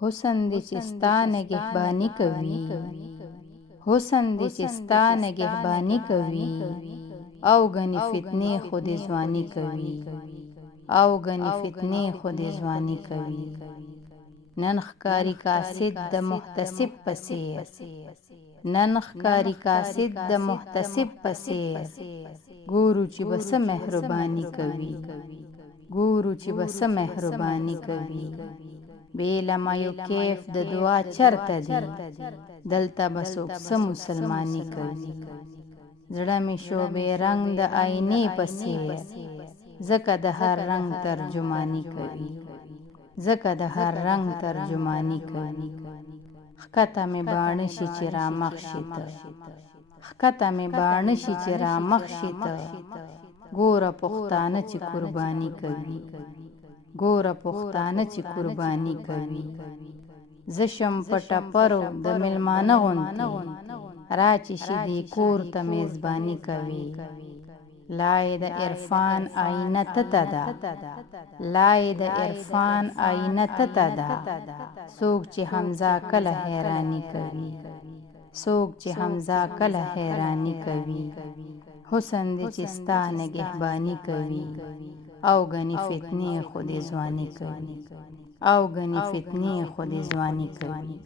حسن دې چې ستا نګهباني کوي، حسن دې چې ستا نګهباني کوي، او ګنې فتنې خو دې ځواني کوي، او ګنې فتنې خو دې ځواني کوي. نن ښکاري کاسد د محتسب په څېر، نن ښکاري کاسد د محتسب په څېر، ګورو چې به څه مهرباني کوي، ګورو چې به څه مهرباني کوي. بې لمه یو کیف د دعا چرته دی، دلته به څوک څه مسلماني کوي. زړه مې شو بې رنګ د آیینې په څېر، ځکه د هر رنګ ترجماني کوي، ځکه د هر رنګ ترجماني کوي. ښکته مې باڼه شي چې رامخ شي ته، ښکته مې باڼه شي چې رامخ شي ته، ګوره پښتانه چې قرباني کوي، ګوره پښتانه چې قرباني کوي. زه شم په ټپرو د مېلمانه غوندې، راچې شي دې کور ته میزباني کوي. لایې د عرفان آیینه تته ده، لایې د عرفان آیینه تته ده، څوک چې حمزه کله حیراني کوي، څوک چې حمزه کله حیراني کوي. حسن دې چې ستا نګهباني کوي، او ګنې فتنې خو دې ځواني کوي، او ګنې فتنې خو دې ځواني کوي.